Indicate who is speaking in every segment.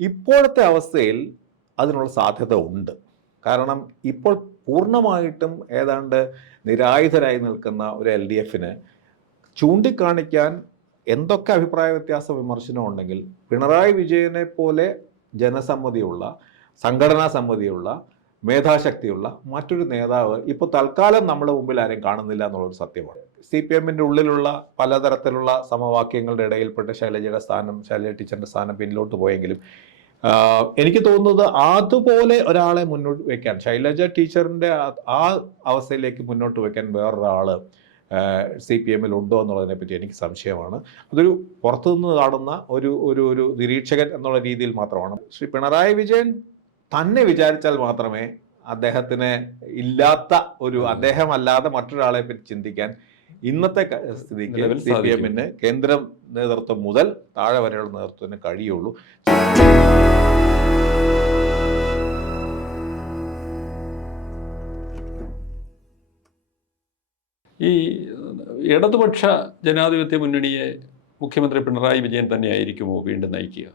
Speaker 1: ഇപ്പോഴത്തെ അവസ്ഥയിൽ അതിനുള്ള സാധ്യത ഉണ്ട്. കാരണം ഇപ്പോൾ പൂർണമായിട്ടും ഏതാണ്ട് നിരായുധരായി നിൽക്കുന്ന ഒരു എൽ ഡി എഫിന് ചൂണ്ടിക്കാണിക്കാൻ എന്തൊക്കെ അഭിപ്രായ വ്യത്യാസ വിമർശനം ഉണ്ടെങ്കിൽ പിണറായി വിജയനെ പോലെ ജനസമ്മതിയുള്ള സംഘടനാ സമ്മതിയുള്ള മേധാശക്തിയുള്ള മറ്റൊരു നേതാവ് ഇപ്പോൾ തൽക്കാലം നമ്മുടെ മുമ്പിൽ ആരും കാണുന്നില്ല എന്നുള്ളൊരു സത്യമാണ്. സി പി എമ്മിന്റെ ഉള്ളിലുള്ള പലതരത്തിലുള്ള സമവാക്യങ്ങളുടെ ഇടയിൽപ്പെട്ട ശൈലജയുടെ സ്ഥാനം ശൈലജ ടീച്ചറിന്റെ സ്ഥാനം പിന്നിലോട്ട് പോയെങ്കിലും എനിക്ക് തോന്നുന്നത് അതുപോലെ ഒരാളെ മുന്നോട്ട് വെക്കാൻ ശൈലജ ടീച്ചറിന്റെ ആ- അവസ്ഥയിലേക്ക് മുന്നോട്ട് വെക്കാൻ വേറൊരാൾ സി പി എമ്മിൽ ഉണ്ടോ എന്നുള്ളതിനെ പറ്റി എനിക്ക് സംശയമാണ്. അതൊരു പുറത്തുനിന്ന് കാണുന്ന ഒരു ഒരു ഒരു നിരീക്ഷകൻ എന്നുള്ള രീതിയിൽ മാത്രമാണ്. ശ്രീ പിണറായി വിജയൻ തന്നെ വിചാരിച്ചാൽ മാത്രമേ അദ്ദേഹത്തിന് ഇല്ലാത്ത ഒരു അദ്ദേഹമല്ലാതെ മറ്റൊരാളെ പറ്റി ചിന്തിക്കാൻ ഇന്നത്തെ സ്ഥിതിക്ക് സി പി എമ്മിന് കേന്ദ്ര നേതൃത്വം മുതൽ താഴെ വരെയുള്ള നേതൃത്വത്തിന് കഴിയുള്ളൂ.
Speaker 2: ഈ ഇടതുപക്ഷ ജനാധിപത്യ മുന്നണിയെ മുഖ്യമന്ത്രി പിണറായി വിജയൻ തന്നെയായിരിക്കുമോ വീണ്ടും നയിക്കുക?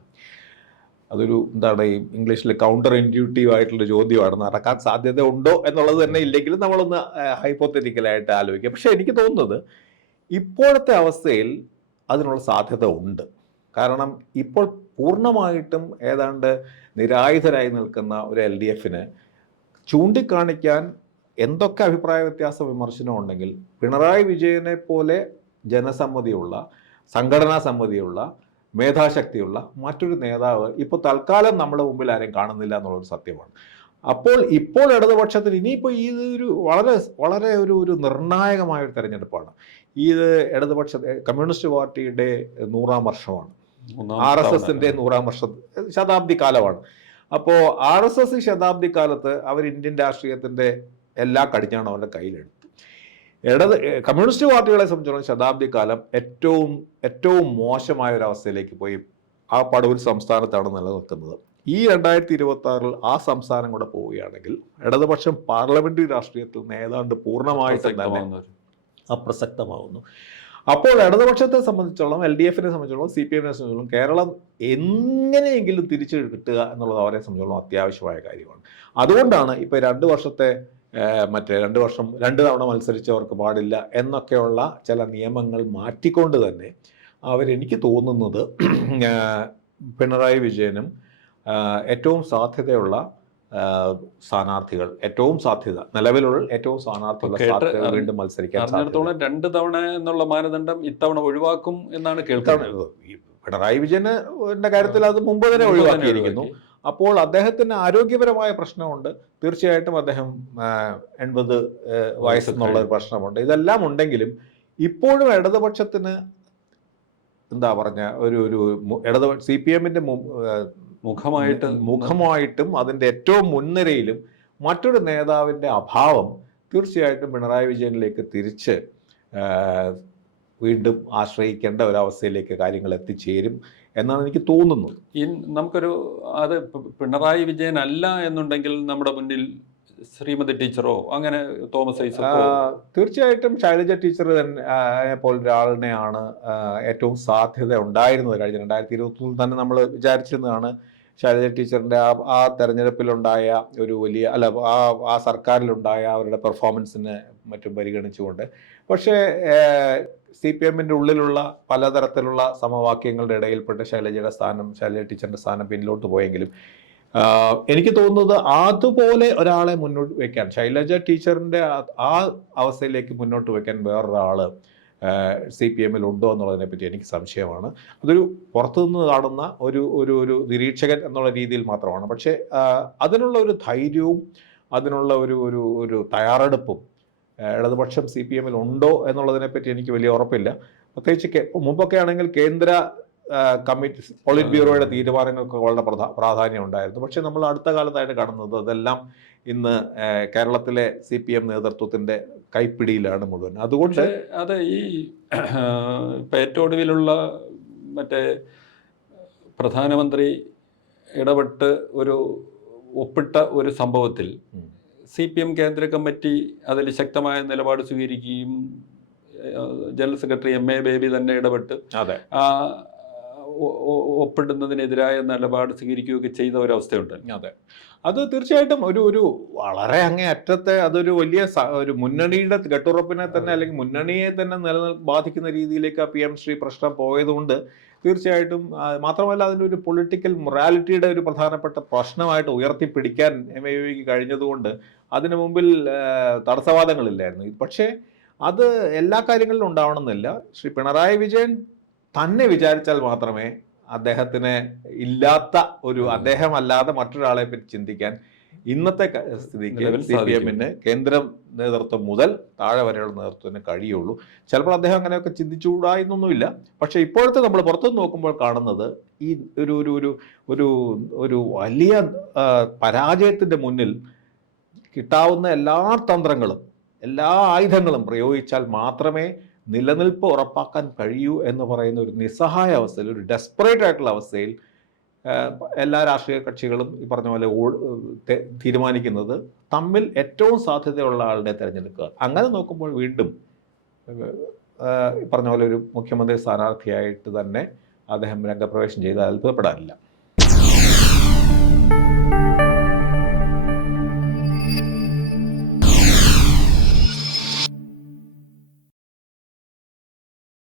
Speaker 1: അതൊരു എന്താണ് ഈ ഇംഗ്ലീഷിൽ കൗണ്ടർ ഇൻഡ്യൂട്ടീവ് ആയിട്ടുള്ള ചോദ്യമാണ്. നടക്കാൻ സാധ്യത ഉണ്ടോ എന്നുള്ളത് തന്നെ ഇല്ലെങ്കിലും നമ്മളൊന്ന് ഹൈപ്പോത്തറ്റിക്കലായിട്ട് ആലോചിക്കുക പക്ഷെ എനിക്ക് തോന്നുന്നത് ഇപ്പോഴത്തെ അവസ്ഥയിൽ അതിനുള്ള സാധ്യത ഉണ്ട്. കാരണം ഇപ്പോൾ പൂർണമായിട്ടും ഏതാണ്ട് നിരായുധരായി നിൽക്കുന്ന ഒരു എൽ ഡി എഫിന് ചൂണ്ടിക്കാണിക്കാൻ എന്തൊക്കെ അഭിപ്രായ വ്യത്യാസ വിമർശനം ഉണ്ടെങ്കിൽ പിണറായി വിജയനെ പോലെ ജനസമ്മതിയുള്ള സംഘടനാ സമ്മതിയുള്ള മേധാശക്തിയുള്ള മറ്റൊരു നേതാവ് ഇപ്പോൾ തൽക്കാലം നമ്മുടെ മുമ്പിൽ ആരും കാണുന്നില്ല എന്നുള്ളൊരു സത്യമാണ്. അപ്പോൾ ഇപ്പോൾ ഇടതുപക്ഷത്തിൽ ഇനിയിപ്പോൾ ഈ ഒരു വളരെ വളരെ ഒരു ഒരു നിർണായകമായ ഒരു തെരഞ്ഞെടുപ്പാണ്. ഇത് ഇടതുപക്ഷ കമ്മ്യൂണിസ്റ്റ് പാർട്ടിയുടെ നൂറാം വർഷമാണ്. R S. എസിന്റെ നൂറാം വർഷ ശതാബ്ദി കാലമാണ്. അപ്പോൾ ആർ എസ് എസ് ശതാബ്ദി കാലത്ത് അവർ ഇന്ത്യൻ രാഷ്ട്രീയത്തിന്റെ എല്ലാ കടിഞ്ഞാണും അവരുടെ കയ്യിലെടുത്തു ഇടത് കമ്മ്യൂണിസ്റ്റ് പാർട്ടികളെ സംബന്ധിച്ചിടത്തോളം ശതാബ്ദി കാലം ഏറ്റവും ഏറ്റവും മോശമായ ഒരു അവസ്ഥയിലേക്ക് പോയി ആ പടവൂർ സംസ്ഥാനത്താണ് നിലനിൽക്കുന്നത്. ഈ രണ്ടായിരത്തി ഇരുപത്തി ആറിൽ ആ സംസ്ഥാനം കൂടെ പോവുകയാണെങ്കിൽ ഇടതുപക്ഷം പാർലമെന്ററി രാഷ്ട്രീയത്തിൽ നിന്ന് ഏതാണ്ട് പൂർണമായിട്ടും തന്നെ അപ്രസക്തമാവുന്നു. അപ്പോൾ ഇടതുപക്ഷത്തെ സംബന്ധിച്ചോളം എൽ ഡി എഫിനെ സംബന്ധിച്ചോളം സി പി എമ്മിനെ സംബന്ധിച്ചോളം കേരളം എങ്ങനെയെങ്കിലും തിരിച്ചു കിട്ടുക എന്നുള്ളത് അവരെ സംബന്ധിച്ചോളം അത്യാവശ്യമായ കാര്യമാണ്. അതുകൊണ്ടാണ് ഇപ്പോൾ രണ്ട് വർഷത്തെ മറ്റേ രണ്ട് വർഷം രണ്ട് തവണ മത്സരിച്ചവർക്ക് പാടില്ല എന്നൊക്കെയുള്ള ചില നിയമങ്ങൾ മാറ്റിക്കൊണ്ട് തന്നെ അവരെനിക്ക് തോന്നുന്നത് പിണറായി വിജയനും ഏറ്റവും സാധ്യതയുള്ള സ്ഥാനാർത്ഥികൾ ഏറ്റവും സാധ്യത നിലവിലുള്ള ഏറ്റവും
Speaker 2: സ്ഥാനാർത്ഥികൾ
Speaker 1: വീണ്ടും മത്സരിക്കാൻ
Speaker 2: രണ്ട് തവണ എന്നുള്ള മാനദണ്ഡം ഇത്തവണ ഒഴിവാക്കും എന്നാണ് കേൾക്കുന്നത്.
Speaker 1: പിണറായി വിജയന്റെ കാര്യത്തിൽ അത് മുമ്പ് തന്നെ ഒഴിവാക്കിയിരിക്കുന്നു.
Speaker 2: ഒഴിവാക്കി.
Speaker 1: അപ്പോൾ അദ്ദേഹത്തിന് ആരോഗ്യപരമായ പ്രശ്നമുണ്ട്. തീർച്ചയായിട്ടും അദ്ദേഹം എൺപത് ഏ, വയസ്സ് എന്നുള്ള ഒരു പ്രശ്നമുണ്ട്. ഇതെല്ലാം ഉണ്ടെങ്കിലും ഇപ്പോഴും ഇടതുപക്ഷത്തിന് എന്താ പറഞ്ഞ ഒരു ഒരു ഇടതുപക്ഷ സി പി എമ്മിന്റെ
Speaker 2: മുഖമായിട്ട്
Speaker 1: മുഖമായിട്ടും അതിന്റെ ഏറ്റവും മുൻനിരയിലും മറ്റൊരു നേതാവിന്റെ അഭാവം തീർച്ചയായിട്ടും പിണറായി വിജയനിലേക്ക് തിരിച്ച് വീണ്ടും ആശ്രയിക്കേണ്ട ഒരവസ്ഥയിലേക്ക് കാര്യങ്ങൾ എത്തിച്ചേരും. എന്നാണ് എനിക്ക് തോന്നുന്നത്
Speaker 2: ഈ നമുക്കൊരു അത് പിണറായി വിജയൻ അല്ല എന്നുണ്ടെങ്കിൽ നമ്മുടെ മുന്നിൽ ശ്രീമതി ടീച്ചറോ അങ്ങനെ തോമസ്
Speaker 1: ഐസ
Speaker 2: ഐസക്കോ
Speaker 1: തീർച്ചയായിട്ടും ശൈലജ ടീച്ചർ തന്നെ പോലെ ഒരാളിനെയാണ് ഏറ്റവും സാധ്യത ഉണ്ടായിരുന്നത്. കഴിഞ്ഞ രണ്ടായിരത്തി ഇരുപത്തി തന്നെ നമ്മൾ വിചാരിച്ചിരുന്നതാണ് ശൈലജ ടീച്ചറിന്റെ ആ ആ തെരഞ്ഞെടുപ്പിലുണ്ടായ ഒരു വലിയ അല്ല ആ ആ സർക്കാരിലുണ്ടായ അവരുടെ പെർഫോമൻസിനെ മറ്റും പരിഗണിച്ചുകൊണ്ട്. പക്ഷേ സി പി എമ്മിന്റെ ഉള്ളിലുള്ള പലതരത്തിലുള്ള സമവാക്യങ്ങളുടെ ഇടയിൽപ്പെട്ട് ശൈലജയുടെ സ്ഥാനം ശൈലജ ടീച്ചറിന്റെ സ്ഥാനം പിന്നിലോട്ട് പോയെങ്കിലും എനിക്ക് തോന്നുന്നത് അതുപോലെ ഒരാളെ മുന്നോട്ട് വെക്കാൻ ശൈലജ ടീച്ചറിന്റെ ആ- അവസ്ഥയിലേക്ക് മുന്നോട്ട് വെക്കാൻ വേറൊരാൾ സി പി എമ്മിൽ ഉണ്ടോ എന്നുള്ളതിനെ പറ്റി എനിക്ക് സംശയമാണ്. അതൊരു പുറത്തുനിന്ന് കാണുന്ന ഒരു ഒരു ഒരു നിരീക്ഷകൻ എന്നുള്ള രീതിയിൽ മാത്രമാണ്. പക്ഷേ അതിനുള്ള ഒരു ധൈര്യവും അതിനുള്ള ഒരു ഒരു ഒരു തയ്യാറെടുപ്പും ഇടതുപക്ഷം സി പി എമ്മിൽ ഉണ്ടോ എന്നുള്ളതിനെ പറ്റി എനിക്ക് വലിയ ഉറപ്പില്ല. പ്രത്യേകിച്ച് മുമ്പൊക്കെ ആണെങ്കിൽ കേന്ദ്ര കമ്മിറ്റി പോളിറ്റ് ബ്യൂറോയുടെ തീരുമാനങ്ങൾക്ക് വളരെ പ്രധാ പ്രാധാന്യം ഉണ്ടായിരുന്നു. പക്ഷേ നമ്മൾ അടുത്ത കാലത്തായിട്ട് കാണുന്നത് അതെല്ലാം ഇന്ന് കേരളത്തിലെ സി പി എം നേതൃത്വത്തിന്റെ കൈപ്പിടിയിലാണ് മുഴുവൻ. അതുകൊണ്ട്
Speaker 2: അതെ ഈ ഒടുവിലുള്ള മറ്റേ പ്രധാനമന്ത്രി ഇടപെട്ട് ഒരു ഒപ്പിട്ട ഒരു സംഭവത്തിൽ. സി പി എം കേന്ദ്ര കമ്മിറ്റി അതിൽ ശക്തമായ നിലപാട് സ്വീകരിക്കുകയും general secretary M A Baby തന്നെ ഇടപെട്ട്
Speaker 1: അതെ.
Speaker 2: ഒപ്പിടുന്നതിനെതിരായ നിലപാട് സ്വീകരിക്കുകയൊക്കെ ചെയ്ത ഒരവസ്ഥയുണ്ട്
Speaker 1: അതെ. അത് തീർച്ചയായിട്ടും ഒരു ഒരു വളരെ അങ്ങേ അറ്റത്തെ അതൊരു വലിയ ഒരു മുന്നണിയുടെ കെട്ടുറപ്പിനെ തന്നെ അല്ലെങ്കിൽ മുന്നണിയെ തന്നെ നിലനിൽ ബാധിക്കുന്ന രീതിയിലേക്ക് ആ പി എം ശ്രീ പ്രശ്നം പോയതുകൊണ്ട് തീർച്ചയായിട്ടും മാത്രമല്ല അതിന്റെ ഒരു പൊളിറ്റിക്കൽ മൊറാലിറ്റിയുടെ ഒരു പ്രധാനപ്പെട്ട പ്രശ്നമായിട്ട് ഉയർത്തിപ്പിടിക്കാൻ എം എ വിക്ക് കഴിഞ്ഞതുകൊണ്ട് അതിനു മുമ്പിൽ തടസ്സവാദങ്ങളില്ലായിരുന്നു. പക്ഷേ അത് എല്ലാ കാര്യങ്ങളിലും ഉണ്ടാവണമെന്നില്ല. ശ്രീ പിണറായി വിജയൻ തന്നെ വിചാരിച്ചാൽ മാത്രമേ അദ്ദേഹത്തിന് ഇല്ലാത്ത ഒരു
Speaker 2: അദ്ദേഹമല്ലാതെ
Speaker 1: അദ്ദേഹം അല്ലാതെ മറ്റൊരാളെ പറ്റി ചിന്തിക്കാൻ ഇന്നത്തെ സ്ഥിതിക്ക് സി പി എമ്മിന് കേന്ദ്ര നേതൃത്വം മുതൽ താഴെ വരെയുള്ള നേതൃത്വത്തിന് കഴിയുള്ളൂ. ചിലപ്പോൾ അദ്ദേഹം അങ്ങനെയൊക്കെ ചിന്തിച്ചുകൂടാ എന്നൊന്നുമില്ല. പക്ഷേ ഇപ്പോഴത്തെ നമ്മൾ പുറത്തുനിന്ന് നോക്കുമ്പോൾ കാണുന്നത് ഈ ഒരു ഒരു ഒരു ഒരു ഒരു വലിയ പരാജയത്തിന്റെ പരാജയത്തിന്റെ മുന്നിൽ കിട്ടാവുന്ന എല്ലാ തന്ത്രങ്ങളും എല്ലാ ആയുധങ്ങളും പ്രയോഗിച്ചാൽ മാത്രമേ നിലനിൽപ്പ് ഉറപ്പാക്കാൻ കഴിയൂ എന്ന് പറയുന്ന ഒരു നിസ്സഹായ അവസ്ഥയിൽ ഒരു ഡെസ്പറേറ്റ് ആയിട്ടുള്ള അവസ്ഥയിൽ എല്ലാ രാഷ്ട്രീയ കക്ഷികളും ഈ പറഞ്ഞ പോലെ തീരുമാനിക്കുന്നത് തമ്മിൽ ഏറ്റവും സാധ്യതയുള്ള ആളുടെ തിരഞ്ഞെടുക്കുക. അങ്ങനെ നോക്കുമ്പോൾ വീണ്ടും പറഞ്ഞ പോലെ ഒരു മുഖ്യമന്ത്രി സ്ഥാനാർത്ഥിയായിട്ട് തന്നെ അദ്ദേഹം രംഗപ്രവേശം ചെയ്താൽ അത്ഭുതപ്പെടാനില്ല.